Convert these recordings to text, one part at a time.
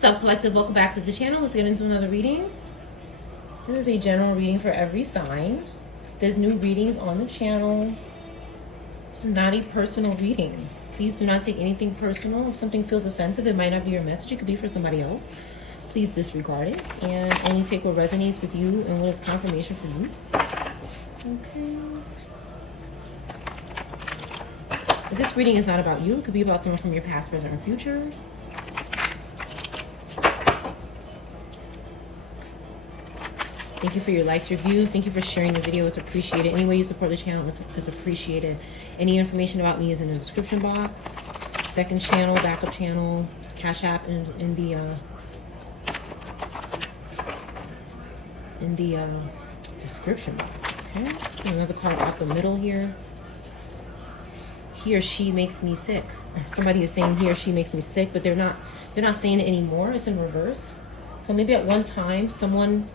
What's up, collective? Welcome back to the channel. Let's get into another reading. This is a general reading for every sign. There's new readings on the channel. This is not a personal reading. Please do not take anything personal. If something feels offensive, it might not be your message. It could be for somebody else. Please disregard it and only take what resonates with you and what is confirmation for you. Okay. But this reading is not about you. It could be about someone from your past, present, or future. Thank you for your likes, your views. Thank you for sharing the video. It's appreciated. Any way you support the channel is appreciated. Any information about me is in the description box. Second channel, backup channel, Cash App in the description box. Okay. Another card out the middle here. He or she makes me sick. Somebody is saying he or she makes me sick, but they're not saying it anymore. It's in reverse. So maybe at one time someone,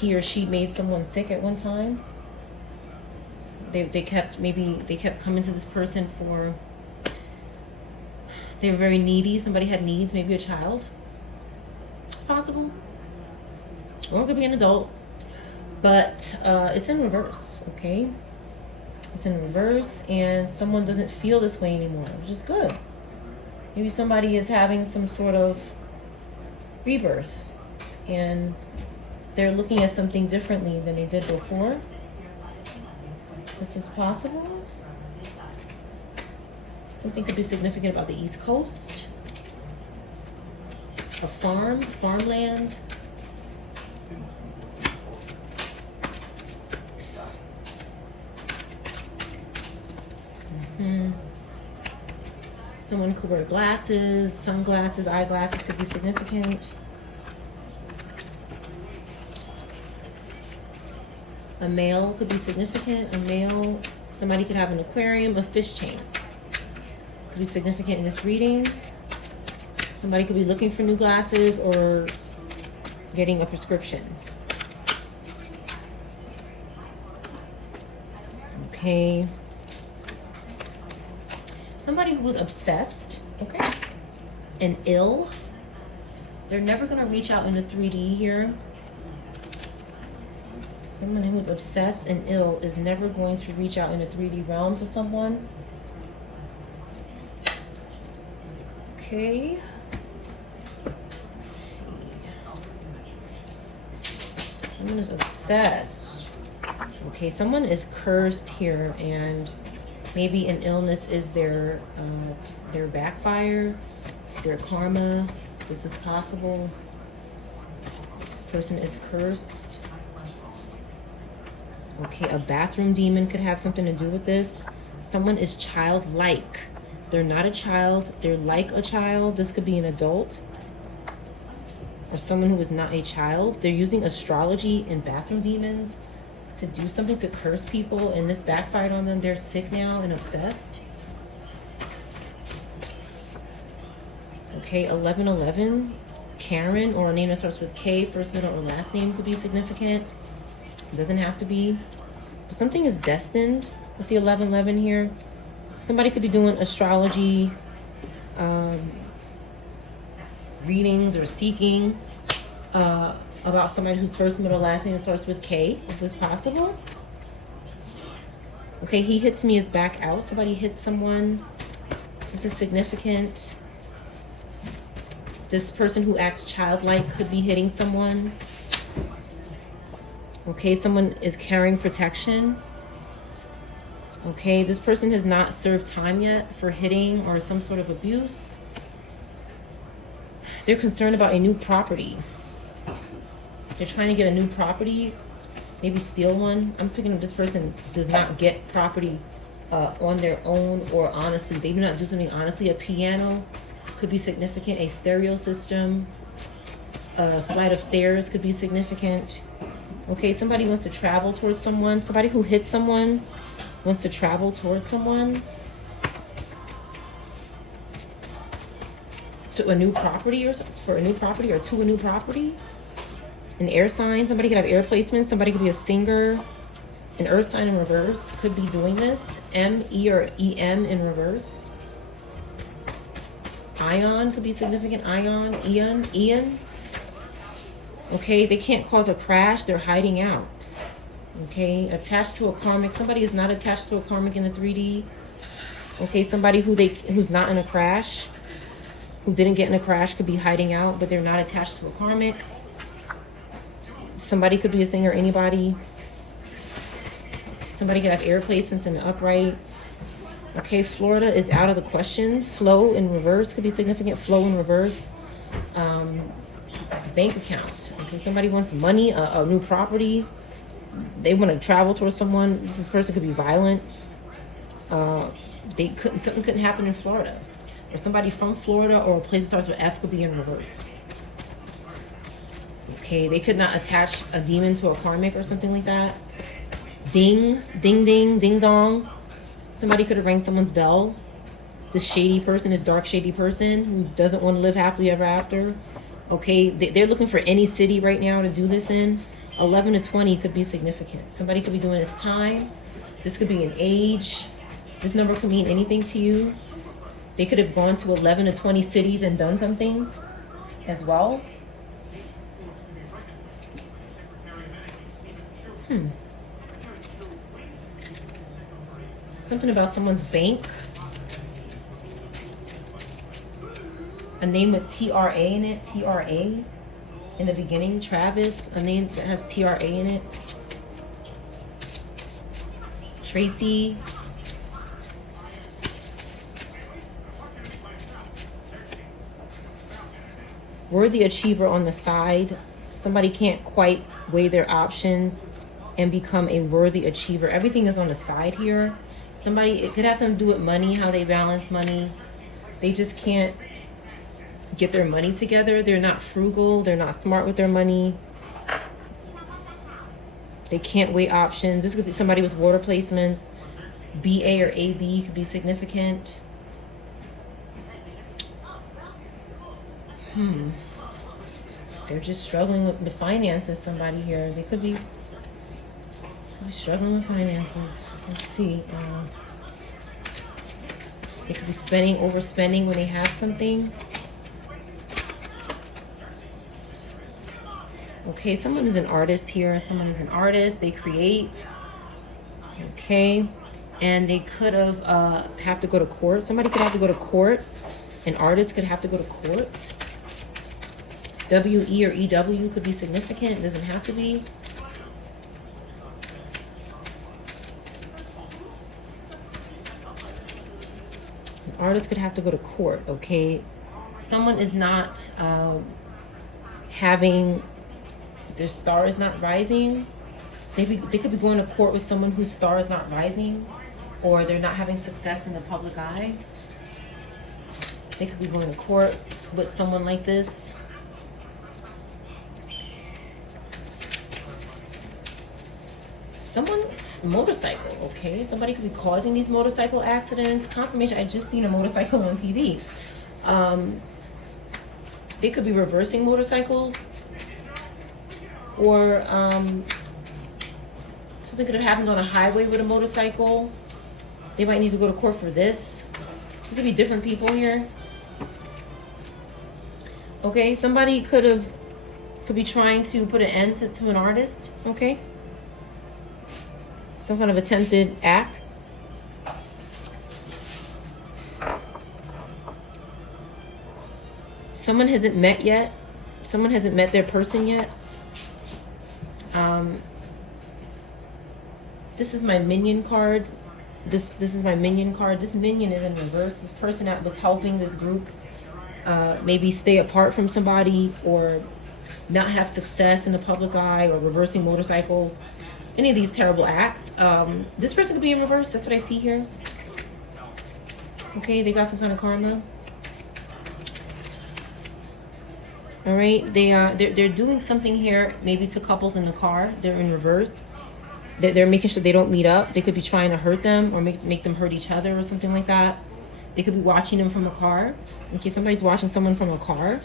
he or she made someone sick at one time. They kept coming to this person for, they were very needy. Somebody had needs, maybe a child. It's possible. Or it could be an adult. But it's in reverse, okay? It's in reverse, and someone doesn't feel this way anymore, which is good. Maybe somebody is having some sort of rebirth, and they're looking at something differently than they did before. This is possible. Something could be significant about the East Coast. A farmland. Someone could wear glasses, sunglasses, eyeglasses could be significant. A male could be significant. A male, somebody could have an aquarium, a fish chain. Could be significant in this reading. Somebody could be looking for new glasses or getting a prescription. Okay. Somebody who was obsessed, okay, and ill. They're never gonna reach out into 3D here. Someone who's obsessed and ill is never going to reach out in the 3D realm to someone. Okay. Let's see. Someone is obsessed. Okay, someone is cursed here, and maybe an illness is their backfire, their karma. This is possible. This person is cursed. Okay, a bathroom demon could have something to do with this. Someone is childlike. They're not a child. They're like a child. This could be an adult or someone who is not a child. They're using astrology and bathroom demons to do something to curse people, and this backfired on them. They're sick now and obsessed. Okay, 1111. Karen, or a name that starts with K, first, middle, or last name could be significant. It doesn't have to be, but something is destined with the 1111 here. Somebody could be doing astrology readings or seeking about somebody whose first, middle, last name starts with K. Is this possible? Okay, he hits me is back out. Somebody hits someone. This is significant. This person who acts childlike could be hitting someone. Okay, someone is carrying protection. Okay, this person has not served time yet for hitting or some sort of abuse. They're concerned about a new property. They're trying to get a new property, maybe steal one. I'm picking up this person does not get property on their own or honestly. They do not do something honestly. A piano could be significant. A stereo system, a flight of stairs could be significant. Okay, somebody wants to travel towards someone. Somebody who hit someone wants to travel towards someone. To a new property, or for a new property, or to a new property. An air sign. Somebody could have air placement. Somebody could be a singer. An earth sign in reverse could be doing this. M, E, or E-M in reverse. Ion could be significant. Ian. Okay, they can't cause a crash. They're hiding out. Okay, attached to a karmic. Somebody is not attached to a karmic in the 3D. Okay, somebody who's not in a crash, who didn't get in a crash, could be hiding out, but they're not attached to a karmic. Somebody could be a singer, anybody. Somebody could have air placements in the upright. Okay, Florida is out of the question. Flow in reverse could be significant. Flow in reverse. Bank account. Okay, somebody wants money, a new property. They want to travel towards someone. This person could be violent. Something couldn't happen in Florida. Or somebody from Florida or a place that starts with F could be in reverse. Okay, they could not attach a demon to a karmic or something like that. Ding, ding, ding, ding dong. Somebody could have rang someone's bell. This shady person, this dark shady person who doesn't want to live happily ever after. Okay, they're looking for any city right now to do this in. 11 to 20 could be significant. Somebody could be doing this time. This could be an age. This number could mean anything to you. They could have gone to 11 to 20 cities and done something as well. Something about someone's bank. A name with TRA in it. TRA in the beginning. Travis. A name that has TRA in it. Tracy. Worthy achiever on the side. Somebody can't quite weigh their options and become a worthy achiever. Everything is on the side here. Somebody, it could have something to do with money, how they balance money. They just can't get their money together. They're not frugal. They're not smart with their money. They can't weigh options. This could be somebody with water placements. BA or AB could be significant. They're just struggling with the finances. Somebody here. They could be struggling with finances. Let's see. They could be overspending when they have something. Okay, someone is an artist here. Someone is an artist. They create. Okay. And they could have to go to court. Somebody could have to go to court. An artist could have to go to court. WE or EW could be significant. It doesn't have to be. An artist could have to go to court, okay? Someone is not having, their star is not rising. They could be going to court with someone whose star is not rising, or they're not having success in the public eye. They could be going to court with someone like this. Someone's motorcycle, okay? Somebody could be causing these motorcycle accidents. Confirmation, I just seen a motorcycle on TV. They could be reversing motorcycles. Or something could have happened on a highway with a motorcycle. They might need to go to court for this. This could be different people here. Okay, somebody could be trying to put an end to an artist, okay? Some kind of attempted act. Someone hasn't met yet. Someone hasn't met their person yet. This is my minion card. This is my minion card. This minion is in reverse. This person that was helping this group maybe stay apart from somebody or not have success in the public eye or reversing motorcycles. Any of these terrible acts. This person could be in reverse. That's what I see here. Okay, they got some kind of karma. All right, they're doing something here, maybe to couples in the car. They're in reverse. They're making sure they don't meet up. They could be trying to hurt them or make them hurt each other or something like that. They could be watching them from a car. Okay, somebody's watching someone from a car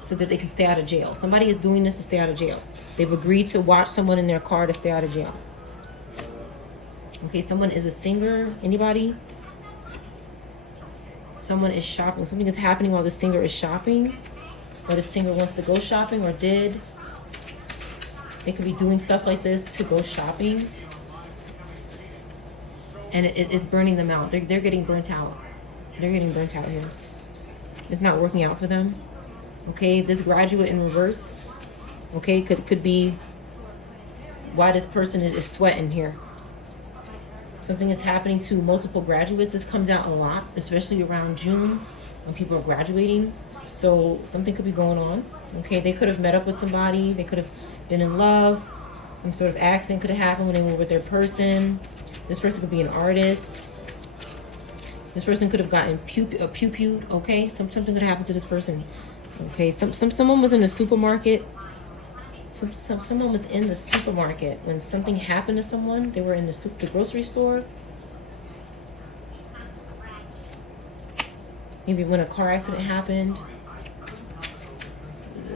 so that they can stay out of jail. Somebody is doing this to stay out of jail. They've agreed to watch someone in their car to stay out of jail. Okay, someone is a singer. Anybody? someone is shopping. Something is happening while the singer is shopping, or the singer wants to go shopping or did. They could be doing stuff like this to go shopping, and it's burning them out. They're getting burnt out. They're getting burnt out here. It's not working out for them. Okay, this graduate in reverse, okay, could be why this person is sweating here. Something is happening to multiple graduates. This comes out a lot, especially around June when people are graduating. So something could be going on. Okay, they could have met up with somebody. They could have been in love. Some sort of accident could have happened when they were with their person. This person could be an artist. This person could have gotten pew-pewed. Okay, something could have happened to this person. Okay, someone was in the supermarket. Someone was in the supermarket when something happened to someone. They were in the grocery store. Maybe when a car accident happened.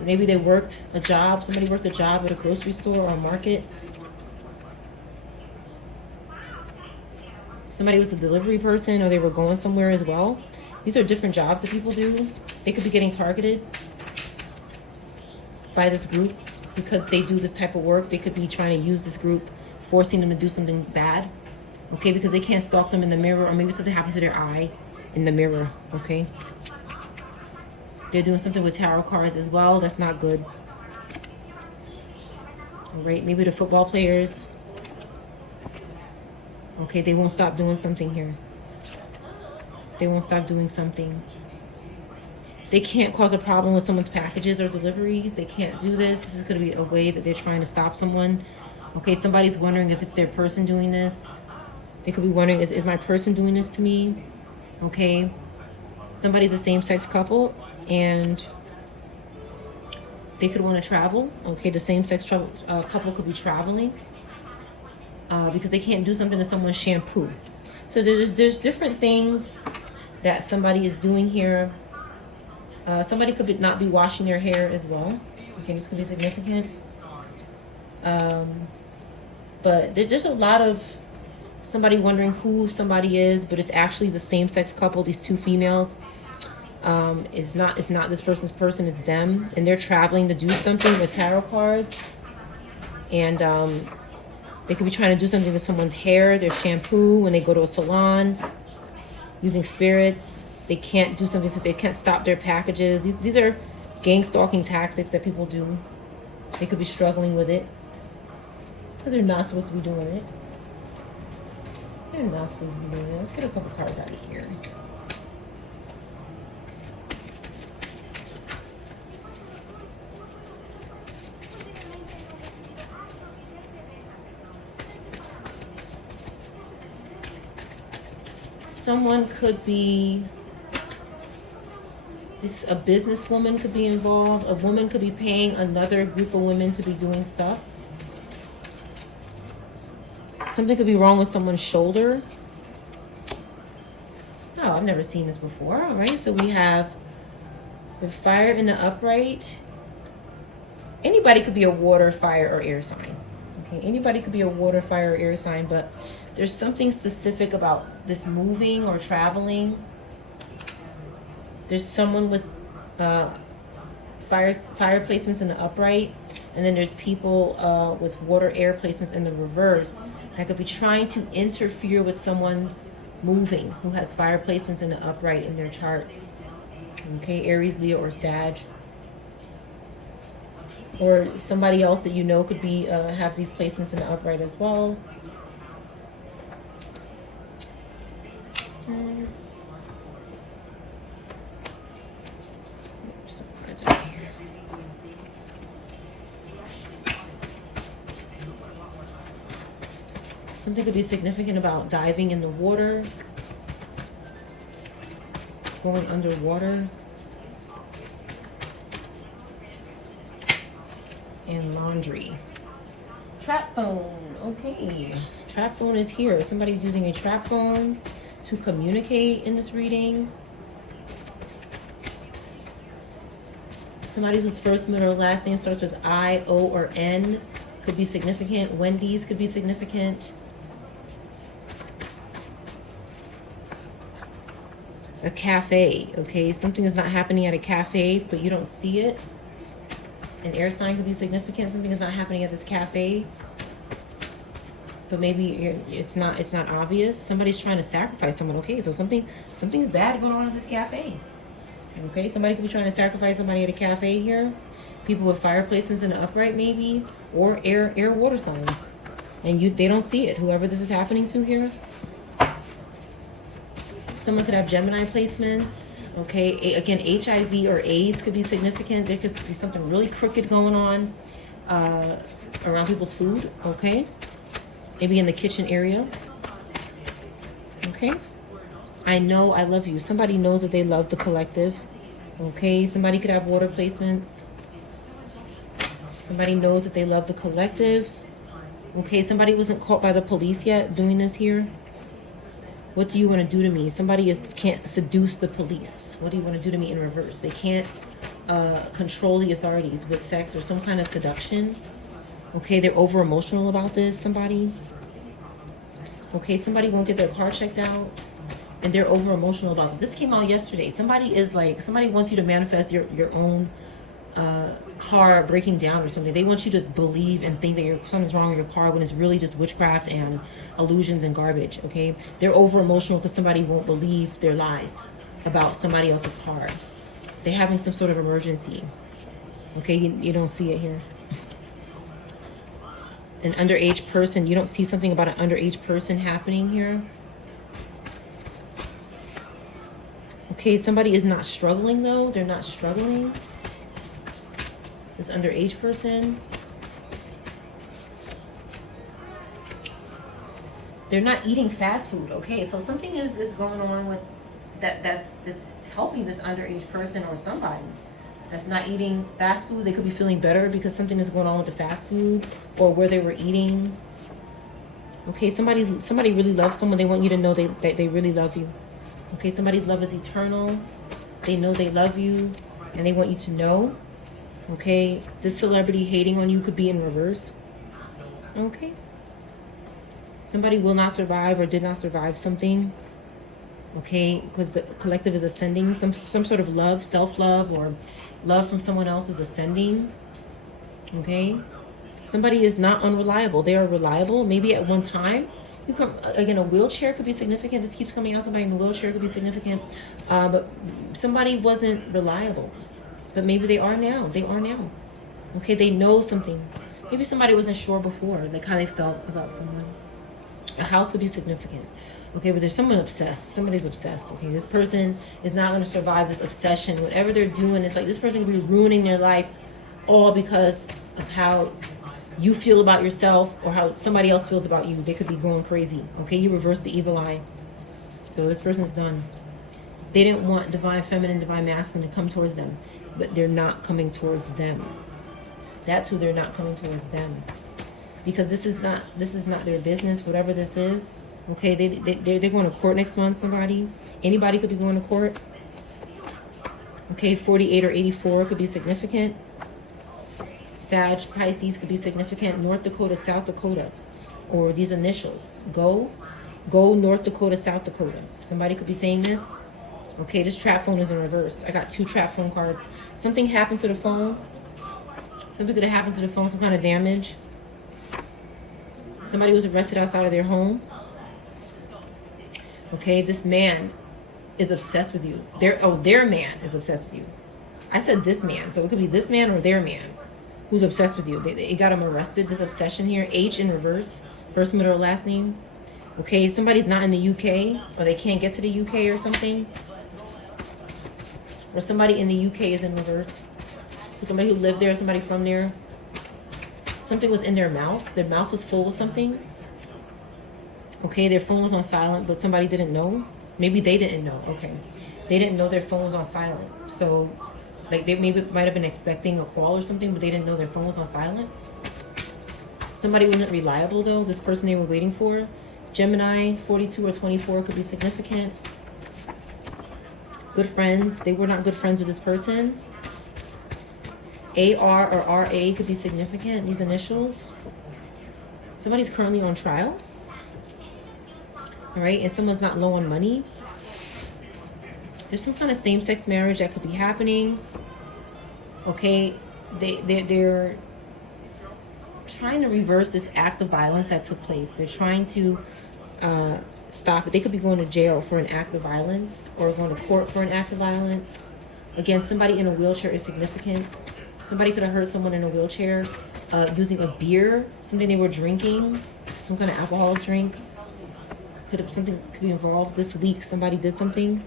Maybe they worked a job. Somebody worked a job at a grocery store or a market. Somebody was a delivery person, or they were going somewhere as well. These are different jobs that people do. They could be getting targeted by this group because they do this type of work. They could be trying to use this group, forcing them to do something bad. Okay, because they can't stalk them in the mirror, or maybe something happened to their eye in the mirror. Okay. They're doing something with tarot cards as well. That's not good. All right, maybe the football players. Okay, they won't stop doing something here. They won't stop doing something. They can't cause a problem with someone's packages or deliveries. They can't do this. This is going to be a way that they're trying to stop someone. Okay, somebody's wondering if it's their person doing this. They could be wondering, is my person doing this to me? Okay, somebody's a same-sex couple, and they could want to travel. Okay, the same-sex couple could be traveling because they can't do something to someone's shampoo. So there's different things that somebody is doing here. Somebody could not be washing their hair as well. Okay, this could be significant. But there's a lot of somebody wondering who somebody is, but it's actually the same-sex couple. These two females. It's not this person's person. It's them, and they're traveling to do something with tarot cards, and they could be trying to do something to someone's hair, their shampoo, when they go to a salon, using spirits. They can't do something, so they can't stop their packages. These are gang stalking tactics that people do. They could be struggling with it because they're not supposed to be doing it. They're not supposed to be doing it. Let's get a couple cards out of here. Someone could be, a businesswoman could be involved. A woman could be paying another group of women to be doing stuff. Something could be wrong with someone's shoulder. Oh, I've never seen this before. All right, so we have the fire in the upright. Anybody could be a water, fire, or air sign. Okay, anybody could be a water, fire, or air sign, but there's something specific about this moving or traveling. There's someone with fire placements in the upright, and then there's people with water, air placements in the reverse that could be trying to interfere with someone moving who has fire placements in the upright in their chart. Okay, Aries, Leo, or Sag. Or somebody else that you know could be have these placements in the upright as well. Some cards over here. Something could be significant about diving in the water, going underwater, and laundry. Trap phone. Okay, trap phone is here. Somebody's using a trap phone to communicate in this reading. Somebody whose first, middle, or last name starts with I, O, or N could be significant. Wendy's could be significant. A cafe, okay? Something is not happening at a cafe, but you don't see it. An air sign could be significant. Something is not happening at this cafe, but maybe it's not obvious. Somebody's trying to sacrifice someone. Okay, so something's bad going on at this cafe. Okay, somebody could be trying to sacrifice somebody at a cafe here. People with fire placements in the upright, maybe, or air water signs, and they don't see it. Whoever this is happening to here. Someone could have Gemini placements. Okay, again, HIV or AIDS could be significant. There could be something really crooked going on around people's food. Okay, maybe in the kitchen area. Okay, I know I love you. Somebody knows that they love the collective. Okay, somebody could have water placements. Somebody knows that they love the collective. Okay, somebody wasn't caught by the police yet doing this here. What do you want to do to me? Somebody can't seduce the police. What do you want to do to me in reverse? They can't control the authorities with sex or some kind of seduction. Okay, they're over emotional about this, somebody. Okay, somebody won't get their car checked out and they're over emotional about it. This came out yesterday. Somebody wants you to manifest your own car breaking down or something. They want you to believe and think that something's wrong with your car when it's really just witchcraft and illusions and garbage. Okay, they're over emotional because somebody won't believe their lies about somebody else's car. They're having some sort of emergency. Okay, you don't see it here. An underage person, you don't see something about an underage person happening here. Okay, somebody is not struggling though. They're not struggling. This underage person, they're not eating fast food. Okay, so something is going on with that's helping this underage person or somebody that's not eating fast food. They could be feeling better because something is going on with the fast food or where they were eating. Okay, somebody really loves someone. They want you to know that they really love you. Okay, somebody's love is eternal. They know they love you and they want you to know. Okay, this celebrity hating on you could be in reverse. Okay, somebody will not survive or did not survive something. Okay, because the collective is ascending. Some sort of love, self-love, or love from someone else is ascending. Okay, somebody is not unreliable. They are reliable. Maybe at one time, again, a wheelchair could be significant. This keeps coming out. Somebody in a wheelchair could be significant, but somebody wasn't reliable. But maybe they are now. They are now. Okay, they know something. Maybe somebody wasn't sure before, like how they felt about someone. A house could be significant. Okay, but there's someone obsessed. Somebody's obsessed. Okay, this person is not going to survive this obsession. Whatever they're doing, it's like this person could be ruining their life all because of how you feel about yourself or how somebody else feels about you. They could be going crazy. Okay, you reverse the evil eye. So this person's done. They didn't want divine feminine, divine masculine to come towards them, but they're not coming towards them. That's who they're not coming towards them, because this is not their business. Whatever this is, okay. They're going to court next month. Anybody could be going to court. Okay, 48 or 84 could be significant. Sag, Pisces could be significant. North Dakota, South Dakota, or these initials. Go, North Dakota, South Dakota. Somebody could be saying this. Okay, this trap phone is in reverse. I got 2 trap phone cards. Something happened to the phone. Something could have happened to the phone, some kind of damage. Somebody was arrested outside of their home. Okay, this man is obsessed with you. Their man is obsessed with you. I said this man, so it could be this man or their man who's obsessed with you. They got him arrested, this obsession here. H in reverse, first, middle, or last name. Okay, somebody's not in the UK, or they can't get to the UK or something. Or somebody in the UK is in reverse. Somebody who lived there, somebody from there. Something was in their mouth. Their mouth was full of something. Okay, their phone was on silent, but somebody didn't know. Maybe they didn't know. Okay, they didn't know their phone was on silent. So, like, they might have been expecting a call or something, but they didn't know their phone was on silent. Somebody wasn't reliable, though. This person they were waiting for. Gemini, 42 or 24 could be significant. Good friends. They were not good friends with this person. AR or RA could be significant. These initials. Somebody's currently on trial. All right, and someone's not low on money. There's some kind of same-sex marriage that could be happening. Okay, they're trying to reverse this act of violence that took place. They're trying to stop it. They could be going to jail for an act of violence or going to court for an act of violence. Again, somebody in a wheelchair is significant. Somebody could have hurt someone in a wheelchair using a beer, something they were drinking, some kind of alcoholic drink. Something could be involved. This week, somebody did something,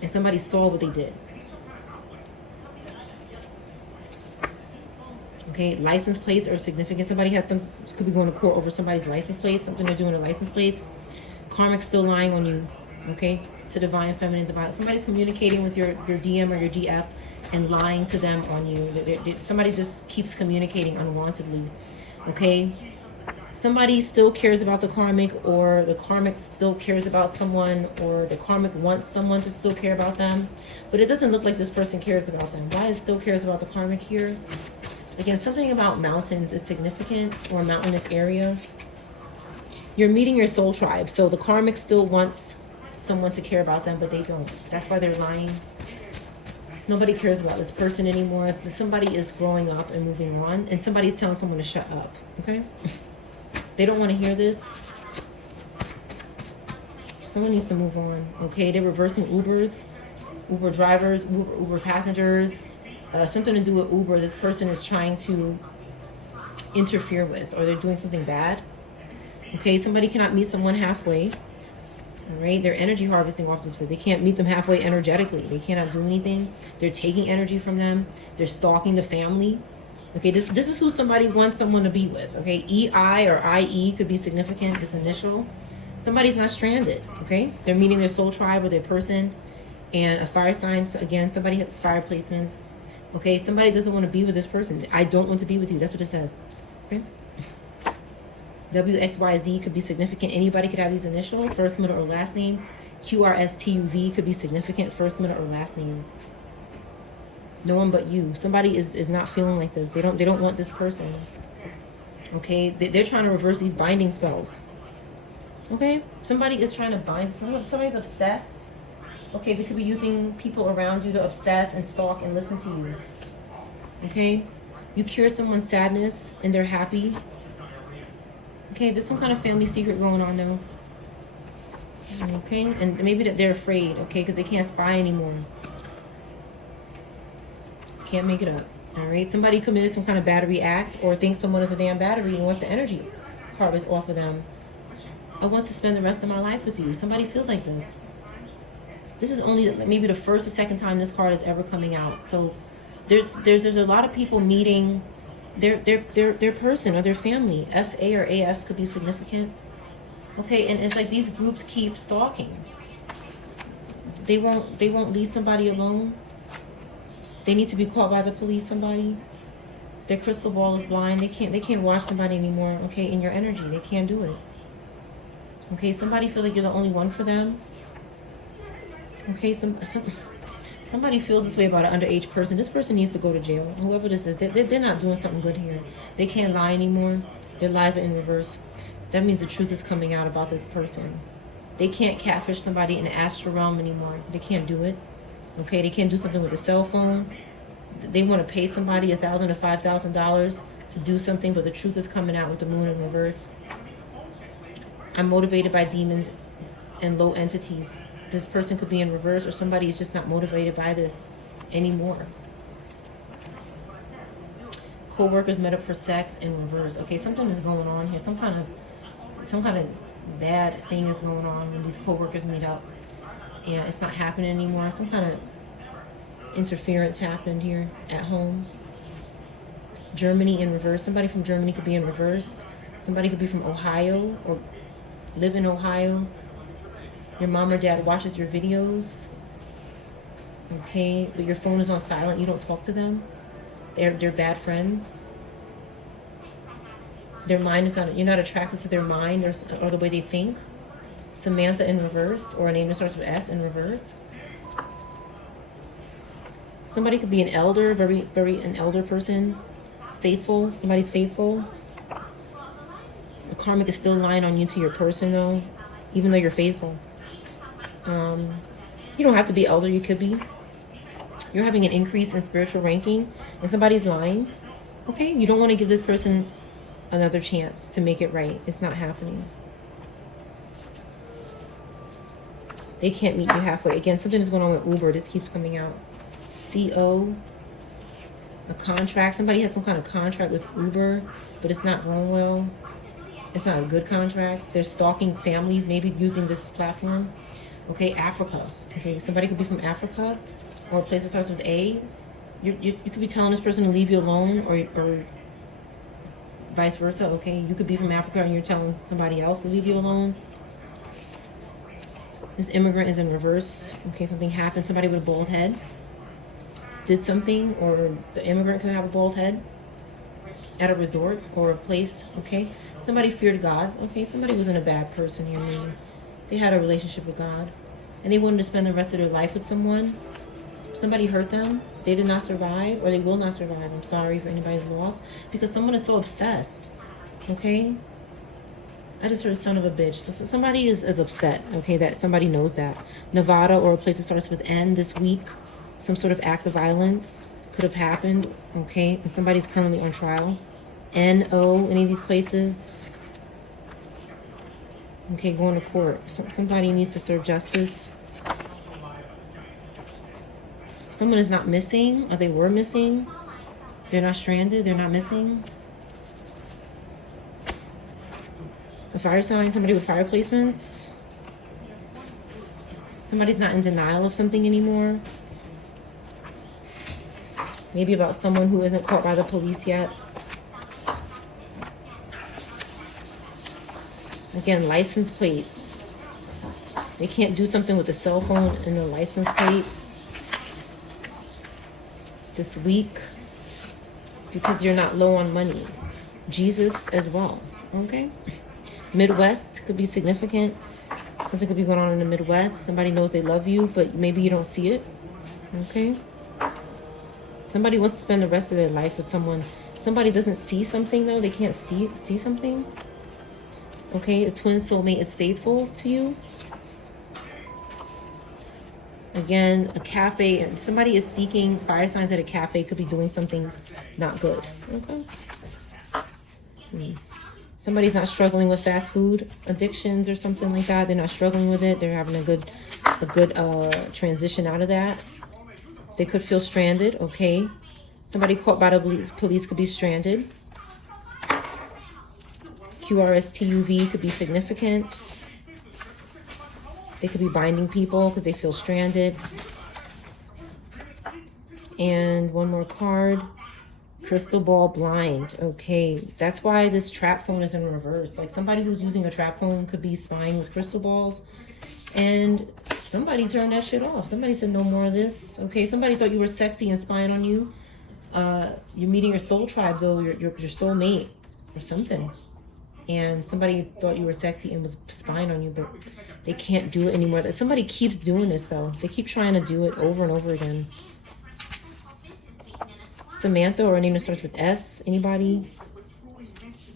and somebody saw what they did. Okay, license plates are significant. Somebody could be going to court over somebody's license plates, something they're doing to license plates. Karmic's still lying on you. Okay, to divine, feminine, divine. Somebody communicating with your DM or your DF and lying to them on you. Somebody just keeps communicating unwantedly. Okay. Somebody still cares about the karmic, or the karmic still cares about someone, or the karmic wants someone to still care about them. But it doesn't look like this person cares about them. Why it still cares about the karmic here? Again, something about mountains is significant, or a mountainous area. You're meeting your soul tribe. So the karmic still wants someone to care about them, but they don't. That's why they're lying. Nobody cares about this person anymore. Somebody is growing up and moving on, and somebody's telling someone to shut up. Okay? They don't want to hear this. Someone needs to move on. Okay, they're reversing Ubers, Uber drivers, Uber passengers. Something to do with Uber. This person is trying to interfere with, or they're doing something bad. Okay, somebody cannot meet someone halfway. All right, they're energy harvesting off this person. They can't meet them halfway energetically. They cannot do anything. They're taking energy from them. They're stalking the family. Okay, this is who somebody wants someone to be with. Okay, EI or IE could be significant, this initial. Somebody's not stranded, okay? They're meeting their soul tribe or their person. And a fire sign, so again, somebody has fire placements. Okay, somebody doesn't want to be with this person. I don't want to be with you. That's what it says. Okay? WXYZ could be significant. Anybody could have these initials, first, middle, or last name. QRSTUV could be significant, first, middle, or last name. No one but you. Somebody is not feeling like this. They don't want this person. Okay, they're trying to reverse these binding spells. Okay, somebody is trying to bind. Somebody's obsessed. Okay, they could be using people around you to obsess and stalk and listen to you. Okay, you cure someone's sadness and they're happy. Okay, there's some kind of family secret going on now. Okay, and maybe that they're afraid. Okay, because they can't spy anymore. Can't make it up. All right, somebody committed some kind of battery act or thinks someone is a damn battery and wants the energy harvest off of them. I want to spend the rest of my life with you. Somebody feels like this. This is only maybe the first or second time this card is ever coming out. So there's a lot of people meeting their person or their family. FA or AF could be significant. Okay, and it's like these groups keep stalking. They won't leave somebody alone. They need to be caught by the police, somebody. Their crystal ball is blind. They can't watch somebody anymore, okay, in your energy. They can't do it. Okay, somebody feels like you're the only one for them. Okay, somebody feels this way about an underage person. This person needs to go to jail. Whoever this is, they're not doing something good here. They can't lie anymore. Their lies are in reverse. That means the truth is coming out about this person. They can't catfish somebody in the astral realm anymore. They can't do it. Okay, they can't do something with a cell phone. They want to pay somebody $1,000 to $5,000 to do something, but the truth is coming out with the moon in reverse. I'm motivated by demons and low entities. This person could be in reverse, or somebody is just not motivated by this anymore. Co-workers met up for sex in reverse. Okay, something is going on here. Some kind of bad thing is going on when these co-workers meet up. And it's not happening anymore. Some kind of interference happened here at home. Germany in reverse. Somebody from Germany could be in reverse. Somebody could be from Ohio or live in Ohio. Your mom or dad watches your videos. Okay, but your phone is on silent. You don't talk to them. They're bad friends. Their mind is not, you're not attracted to their mind or the way they think. Samantha in reverse, or a name that starts with S in reverse. Somebody could be an elder, an elder person, faithful. Somebody's faithful. The karmic is still lying on you to your person though, even though you're faithful. You don't have to be elder, you could be. You're having an increase in spiritual ranking and somebody's lying. Okay, you don't want to give this person another chance to make it right. It's not happening. They can't meet you halfway. Again, something is going on with Uber. This keeps coming out. CO, a contract. Somebody has some kind of contract with Uber, but it's not going well. It's not a good contract. They're stalking families, maybe using this platform. Okay, Africa. Okay, somebody could be from Africa or a place that starts with A. You could be telling this person to leave you alone, or vice versa. Okay, you could be from Africa and you're telling somebody else to leave you alone. This immigrant is in reverse. Okay, something happened. Somebody with a bald head did something, or the immigrant could have a bald head at a resort or a place. Okay, somebody feared God. Okay, somebody wasn't a bad person here. Maybe they had a relationship with God and they wanted to spend the rest of their life with someone. Somebody hurt them. They did not survive, or they will not survive. I'm sorry for anybody's loss, because someone is so obsessed. Okay, I just heard son of a bitch. So somebody is upset, okay, that somebody knows that. Nevada, or a place that starts with N, this week, some sort of act of violence could have happened, okay, and somebody's currently on trial. NO, any of these places. Okay, going to court. Somebody needs to serve justice. Someone is not missing, or they were missing. They're not stranded, they're not missing. A fire sign, somebody with fire placements. Somebody's not in denial of something anymore. Maybe about someone who isn't caught by the police yet. Again, license plates. They can't do something with the cell phone and the license plates this week because you're not low on money. Jesus as well, okay? Midwest could be significant. Something could be going on in the Midwest. Somebody knows they love you, but maybe you don't see it, okay? Somebody wants to spend the rest of their life with someone. Somebody doesn't see something, though. They can't see something. Okay, a twin soulmate is faithful to you. Again, a cafe, and somebody is seeking fire signs at a cafe, could be doing something not good. Okay. Somebody's not struggling with fast food addictions or something like that. They're not struggling with it. They're having a good transition out of that. They could feel stranded, okay? Somebody caught by the police could be stranded. QRSTUV could be significant. They could be binding people because they feel stranded. And one more card. Crystal ball blind. Okay, that's why this trap phone is in reverse. Like somebody who's using a trap phone could be spying with crystal balls. And somebody turned that shit off. Somebody said no more of this. Okay, somebody thought you were sexy and spying on you. You're meeting your soul tribe though, your soulmate or something. And somebody thought you were sexy and was spying on you, but they can't do it anymore. Somebody keeps doing this though. They keep trying to do it over and over again. Samantha, or a name that starts with S. Anybody?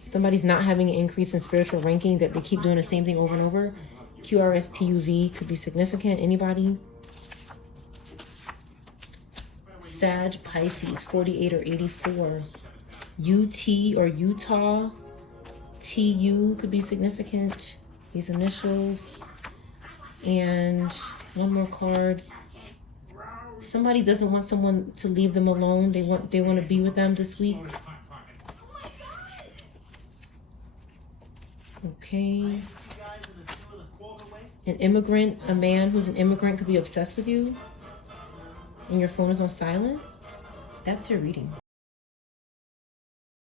Somebody's not having an increase in spiritual ranking, that they keep doing the same thing over and over. QRSTUV could be significant. Anybody? Sag, Pisces, 48 or 84. UT or Utah. TU could be significant. These initials. And one more card. Somebody doesn't want someone to leave them alone. They want to be with them this week. Okay. An immigrant, a man who's an immigrant could be obsessed with you. And your phone is on silent. That's your reading.